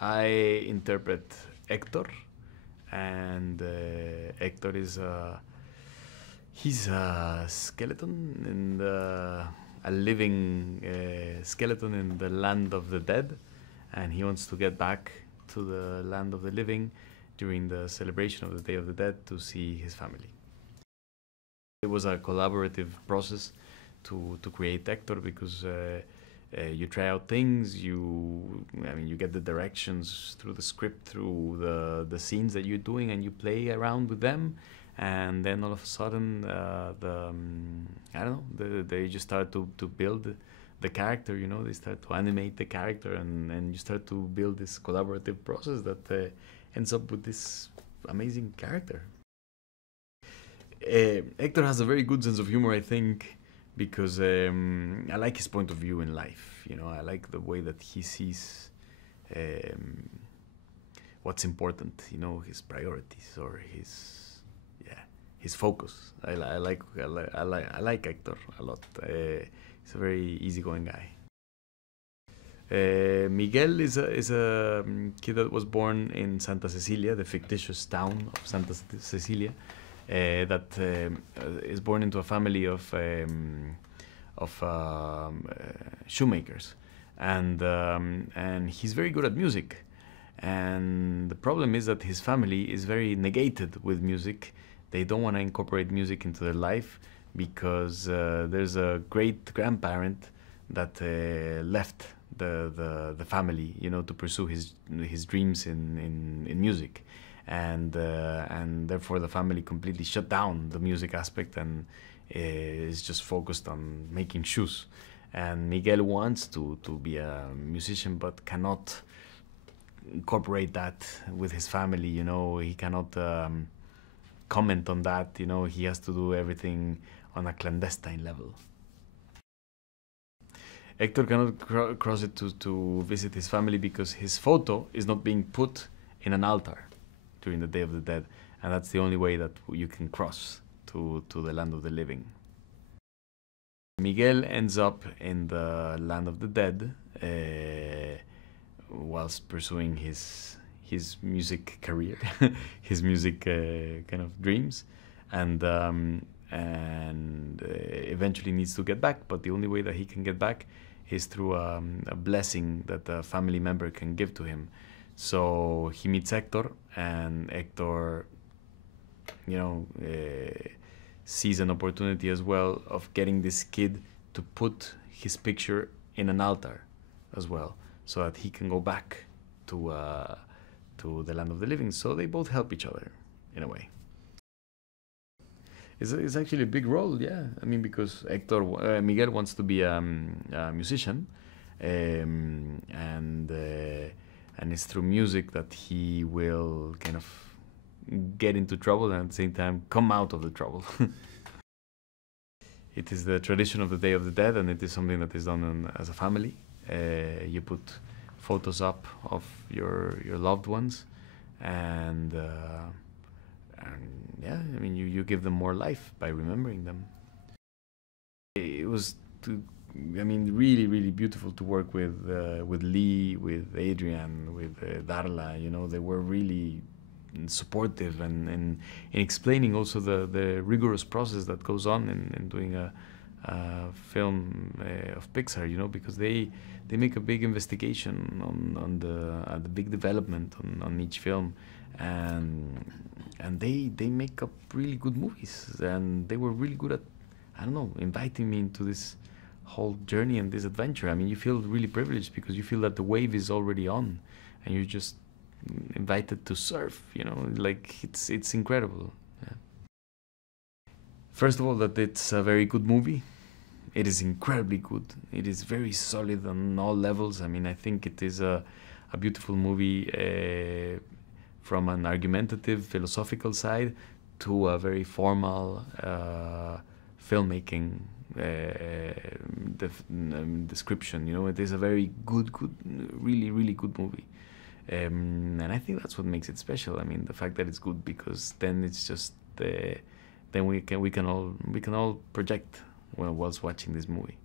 I interpret Héctor, and Héctor is he's a skeleton in a living skeleton in the land of the dead, and he wants to get back to the land of the living during the celebration of the Day of the Dead to see his family. It was a collaborative process to create Héctor, because you try out things, you get the directions through the script, through the scenes that you're doing, and you play around with them, and then all of a sudden they just start to build the character, they start to animate the character, and you start to build this collaborative process that ends up with this amazing character. Héctor has a very good sense of humor, I think, because I like his point of view in life. I like the way that he sees what's important. His priorities, or his focus. I like Héctor a lot. He's a very easygoing guy. Miguel is a kid that was born in Santa Cecilia, the fictitious town of Santa Cecilia. That is born into a family of shoemakers, and he's very good at music. And the problem is that his family is very negated with music. They don't want to incorporate music into their life because there's a great grandparent that left the family, to pursue his dreams in music. And therefore the family completely shut down the music aspect and is just focused on making shoes. And Miguel wants to be a musician, but cannot incorporate that with his family. He cannot comment on that. He has to do everything on a clandestine level. Héctor cannot cross it to visit his family because his photo is not being put in an altar during the Day of the Dead, and that's the only way that you can cross to the land of the living. Miguel ends up in the land of the dead whilst pursuing his music career, his music kind of dreams, and eventually needs to get back. But the only way that he can get back is through a blessing that a family member can give to him. So he meets Héctor, and Héctor, sees an opportunity as well of getting this kid to put his picture in an altar as well, so that he can go back to the land of the living. So they both help each other in a way. It's actually a big role, yeah. Because Miguel wants to be a musician, and it's through music that he will kind of get into trouble and at the same time come out of the trouble. It is the tradition of the Day of the Dead, and it is something that is done as a family. You put photos up of your loved ones, and yeah, you give them more life by remembering them. It was really, really beautiful to work with Lee, with Adrian, with Darla. They were really supportive and in explaining also the rigorous process that goes on in doing a film of Pixar. Because they make a big investigation on the big development on each film, and they make up really good movies, and they were really good at inviting me into this whole journey and this adventure. You feel really privileged because you feel that the wave is already on, and you're just invited to surf. It's incredible. Yeah. First of all, that it's a very good movie. It is incredibly good. It is very solid on all levels. I think it is a beautiful movie from an argumentative, philosophical side to a very formal filmmaking description. It is a very good, really, really good movie. And I think that's what makes it special. The fact that it's good, because then it's just then we can all project whilst watching this movie.